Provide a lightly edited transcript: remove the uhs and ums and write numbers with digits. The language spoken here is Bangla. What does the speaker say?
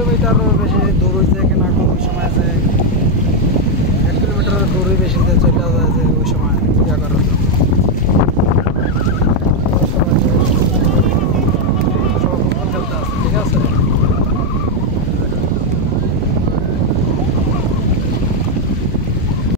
কিলোমিটারও বেশি দূর হয়েছে কিনা কোন সময় আছে 1 কিলোমিটারের দূরই বেশি চলে যায় যে